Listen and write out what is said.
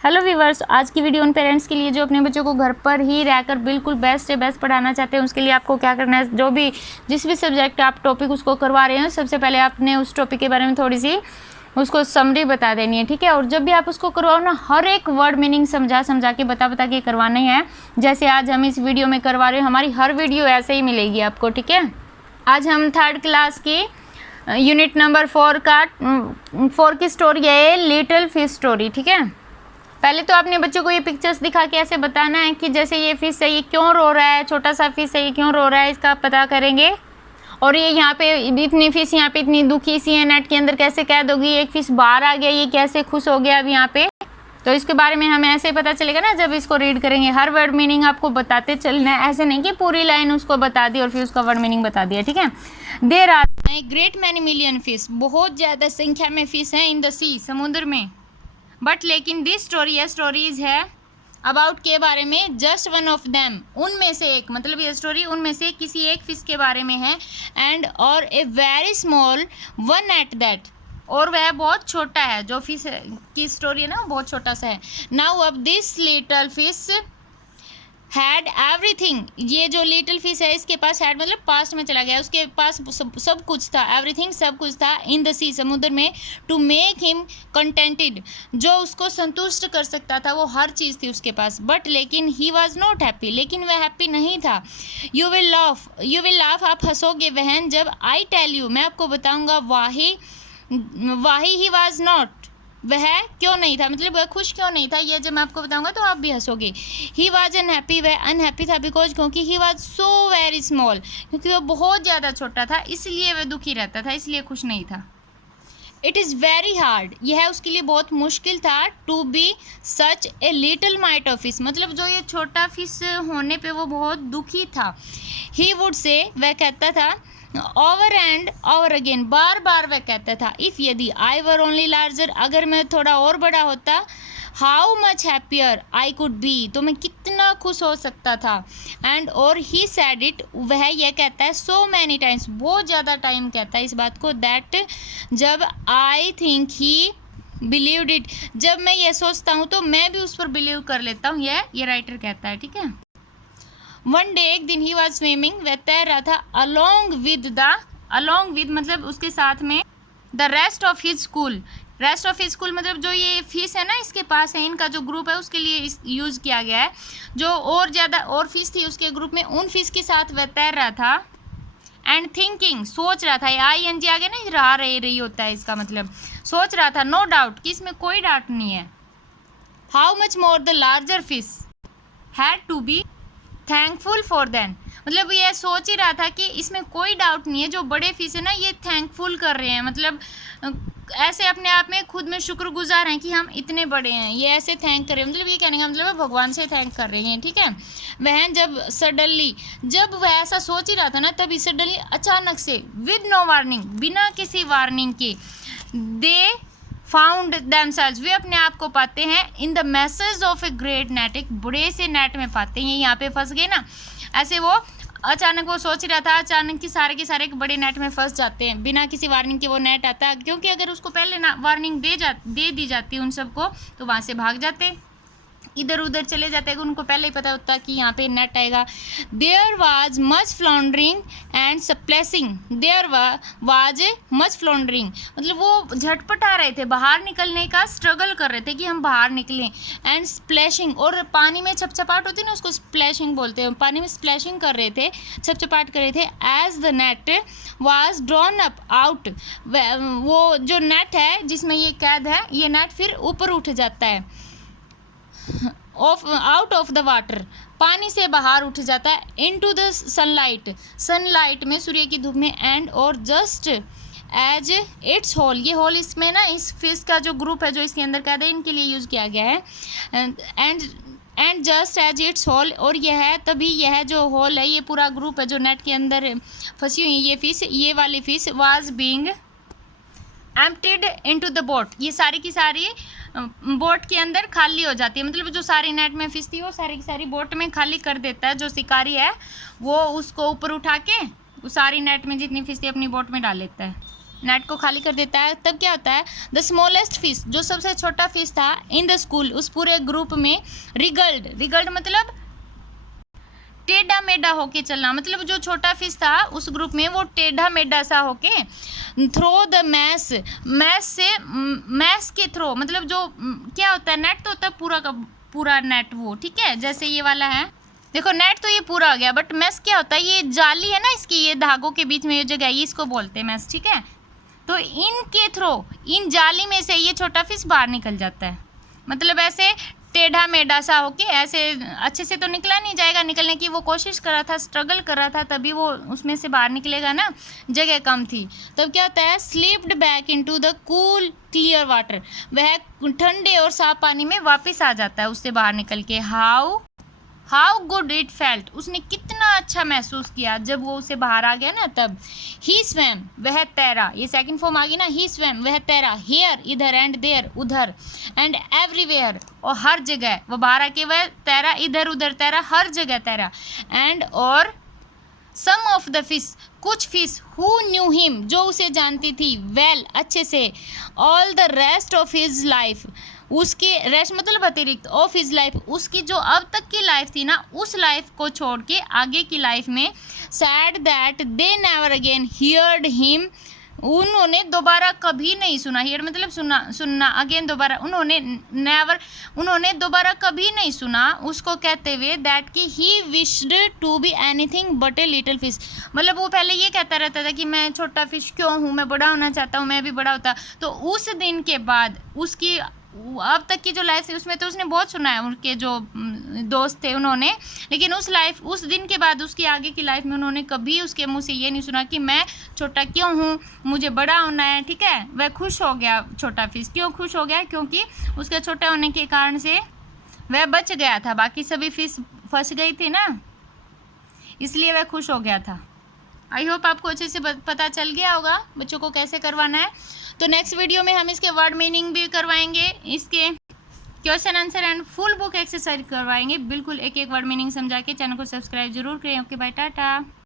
Hello viewers, आज की video उन पेरेंट्स के लिए जो अपने बच्चों को घर पर ही रहकर बिल्कुल बेस्ट से बेस्ट पढ़ाना चाहते हैं। उसके लिए आपको क्या करना है, जिस भी सब्जेक्ट आप टॉपिक उसको करवा रहे हैं, सबसे पहले आपने उस टॉपिक के बारे में थोड़ी सी उसको समरी बता देनी है, ठीक है। और जब भी आप उसको करवाओ ना, हर एक वर्ड मीनिंग समझा के बता के करवाना है। जैसे आज हम इस वीडियो में करवा रहे हैं, हमारी हर वीडियो ऐसे ही मिलेगी आपको, ठीक है। आज हम 3rd क्लास की यूनिट नंबर 4 की स्टोरी है, लिटिल फिश स्टोरी, ठीक है। पहले तो आपने बच्चों को ये पिक्चर्स दिखा के ऐसे बताना है कि जैसे ये फिश है, ये क्यों रो रहा है, छोटा सा फिश है, ये क्यों रो रहा है, इसका पता करेंगे। और ये यहाँ पे इतनी फिश यहाँ पे इतनी दुखी सी है, नेट के अंदर कैसे कैद होगी, एक फिश बाहर आ गया, ये कैसे खुश हो गया अब यहाँ पे। तो इसके बारे में हमें ऐसे पता चलेगा ना जब इसको रीड करेंगे। हर वर्ड मीनिंग आपको बताते चलना है, ऐसे नहीं कि पूरी लाइन उसको बता दी और फिर उसका वर्ड मीनिंग बता दिया, ठीक है। There are great many million fish, बहुत ज़्यादा संख्या में फिश हैं इन द सी, समुद्र में। बट लेकिन दिस स्टोरीज है अबाउट के बारे में, जस्ट वन ऑफ देम, उनमें से एक, मतलब ये स्टोरी उनमें से किसी एक फिश के बारे में है। एंड और a very small one at that, और वह बहुत छोटा है, जो फिश की स्टोरी है ना, बहुत छोटा सा है। नाउ अब this little fish had everything, ये जो लिटिल फिश है इसके पास हैड मतलब पास्ट में चला गया, उसके पास सब कुछ था, एवरीथिंग सब कुछ था, इन द सी, समुद्र में, टू मेक हिम कंटेंटेड, जो उसको संतुष्ट कर सकता था, वो हर चीज़ थी उसके पास। बट लेकिन ही वॉज नॉट हैप्पी, लेकिन वह हैप्पी नहीं था। यू विल लाफ, आप हंसोगे बहन जब आई टेल यू, मैं आपको बताऊंगा वाही ही वॉज नॉट, वह क्यों नहीं था, मतलब वह खुश क्यों नहीं था, ये जब मैं आपको बताऊंगा तो आप भी हंसोगे। ही वॉज अनहैप्पी, वह अनहैप्पी था बिकॉज, क्योंकि he was so very small, क्योंकि वह बहुत ज़्यादा छोटा था, इसलिए वह दुखी रहता था, इसलिए खुश नहीं था। इट इज़ वेरी हार्ड, यह उसके लिए बहुत मुश्किल था, to be such a little mite of fish, मतलब जो ये छोटा फिश होने पे वो बहुत दुखी था। ही वुड से, वह कहता था, ओवर एंड ओवर अगेन, बार बार वह कहता था, इफ़ यदि आई वर ओनली लार्जर, अगर मैं थोड़ा और बड़ा होता, how much happier I could be, तो मैं कितना खुश हो सकता था। एंड और ही सैड इट, वह यह कहता है सो मैनी टाइम्स, बहुत ज़्यादा टाइम कहता है इस बात को, दैट जब I think he believed it, जब मैं ये सोचता हूँ तो मैं भी उस पर बिलीव कर लेता हूँ, ये राइटर कहता है, ठीक है। वन डे, एक दिन, ही वॉज स्विमिंग, वह तैर रहा था, अलॉन्ग विद मतलब उसके साथ में, the rest of his school मतलब जो ये फिश है ना इसके पास है, इनका जो ग्रुप है उसके लिए यूज़ किया गया है, जो और ज़्यादा और फिश थी उसके ग्रुप में, उन फिश के साथ वह तैर रहा था। एंड थिंकिंग, सोच रहा था, ING आगे ना रही होता है, इसका मतलब सोच रहा था, नो डाउट, कि इसमें कोई डाउट नहीं है, how much more the larger fish had to be thankful for then, मतलब ये सोच ही रहा था कि इसमें कोई डाउट नहीं है, जो बड़े फिश है ना ये थैंकफुल कर रहे हैं, मतलब ऐसे अपने आप में खुद में शुक्रगुजार हैं कि हम इतने बड़े हैं, ये ऐसे थैंक कर रहे हैं, मतलब ये कहने का मतलब है भगवान से थैंक कर रहे हैं, ठीक है। वह जब वह ऐसा सोच ही रहा था ना, तभी सडनली अचानक से, विद नो वार्निंग, बिना किसी वार्निंग के, दे फाउंड देमसेल्व्स, वे अपने आप को पाते हैं, in the message of a great net, एक बड़े से नेट में पाते हैं, ये यहाँ पे फंस गए ना, ऐसे वो अचानक वो सोच रहा था, अचानक के सारे एक बड़े नेट में फंस जाते हैं, बिना किसी वार्निंग के वो नेट आता है, क्योंकि अगर उसको पहले ना वार्निंग दे दी जाती उन सबको, तो वहाँ से भाग जाते, इधर उधर चले जाते हैं, उनको पहले ही पता होता कि यहाँ पे नेट आएगा। There was much floundering and splashing, मतलब वो झटपटा रहे थे, बाहर निकलने का स्ट्रगल कर रहे थे कि हम बाहर निकलें। एंड स्प्लैशिंग, और पानी में छपछपाट होती है ना, उसको स्प्लैशिंग बोलते हैं, पानी में स्प्लैशिंग कर रहे थे, छपछपाट कर रहे थे। As the net was drawn up out, वो जो नेट है जिसमें ये कैद है, ये नेट फिर ऊपर उठ जाता है, आउट ऑफ द वाटर, पानी से बाहर उठ जाता है, इनटू द सनलाइट में, सूर्य की धूप में। एंड और जस्ट एज इट्स होल, ये होल इसमें ना, इस फिश का जो ग्रुप है जो इसके अंदर कैद है, इनके लिए यूज़ किया गया है। And just as it's whole, और यह है तभी, यह जो होल है, ये पूरा ग्रुप है जो नेट के अंदर फंसी हुई है, ये फिश, ये वाली fish, was being emptied into the boat, ये सारी की सारी बोट के अंदर खाली हो जाती है, मतलब जो सारी नेट में फिश थी वो सारी की सारी बोट में खाली कर देता है, जो शिकारी है वो उसको ऊपर उठा के सारी नेट में जितनी फिश थी अपनी बोट में डाल लेता है। नेट को खाली कर देता है, तब क्या होता है, द स्मॉलेस्ट फिश, जो सबसे छोटा फिश था इन द स्कूल, उस पूरे ग्रुप में, रिगल्ड मतलब टेढ़ा मेढ़ा होके चलना, मतलब जो छोटा फिश था उस ग्रुप में वो टेढ़ा मेढ़ा सा होके, थ्रो द मैस के थ्रो, मतलब जो क्या होता है, नेट तो होता है पूरा का पूरा नेट वो, ठीक है, जैसे ये वाला है, देखो नेट तो ये पूरा हो गया, बट मैस क्या होता है, ये जाली है ना इसकी, ये धागों के बीच में ये जगह, ये इसको बोलते हैं मैस, ठीक है। तो इनके थ्रो, इन जाली में से ये छोटा फिश बाहर निकल जाता है, मतलब ऐसे टेढ़ा मेढ़ा सा होके, ऐसे अच्छे से तो निकला नहीं जाएगा, निकलने की वो कोशिश कर रहा था, स्ट्रगल कर रहा था, तभी वो उसमें से बाहर निकलेगा ना, जगह कम थी। तब क्या होता है, slipped back into the cool clear water, वह ठंडे और साफ पानी में वापस आ जाता है उससे बाहर निकल के। हाउ गुड इट फेल्ट, उसने कितना अच्छा महसूस किया जब वो उसे बाहर आ गया ना तब। ही स्वैम, वह तैरा, ये सेकंड फॉर्म आ गई ना, ही स्वैम, वह तैरा, हियर इधर, एंड देयर उधर, एंड एवरीवेयर, और हर जगह, वो बाहर आके वह तैरा, इधर उधर तैरा, हर जगह तैरा, एंड और सम ऑफ द फिश, कुछ फिश, हु न्यू हिम, जो उसे जानती थी, वेल अच्छे से, all the rest of his life, उसके रेस्ट मतलब अतिरिक्त, ऑफ हिज लाइफ, उसकी जो अब तक की लाइफ थी ना, उस लाइफ को छोड़ के आगे की लाइफ में, sad that they never again heard him, उन्होंने दोबारा कभी नहीं सुना, हियर मतलब सुनना, अगेन दोबारा, उन्होंने दोबारा कभी नहीं सुना उसको कहते हुए, दैट कि he wished to be anything but a little fish, मतलब वो पहले ये कहता रहता था कि मैं छोटा फिश क्यों हूँ, मैं बड़ा होना चाहता हूँ, मैं भी बड़ा होता। तो उस दिन के बाद उसकी अब तक की जो लाइफ थी उसमें तो उसने बहुत सुना है, उनके जो दोस्त थे उन्होंने, लेकिन उस दिन के बाद उसकी आगे की लाइफ में उन्होंने कभी उसके मुंह से ये नहीं सुना कि मैं छोटा क्यों हूँ, मुझे बड़ा होना है, ठीक है। वह खुश हो गया, छोटा फिश क्यों खुश हो गया, क्योंकि उसके छोटे होने के कारण से वह बच गया था, बाकी सभी फिश फंस गई थी ना, इसलिए वह खुश हो गया था। आई होप आपको अच्छे से पता चल गया होगा बच्चों को कैसे करवाना है। तो नेक्स्ट वीडियो में हम इसके वर्ड मीनिंग भी करवाएंगे, इसके question answer and full book exercise करवाएंगे, बिल्कुल एक एक वर्ड मीनिंग समझा के। चैनल को सब्सक्राइब जरूर करें। Okay bye, Tata.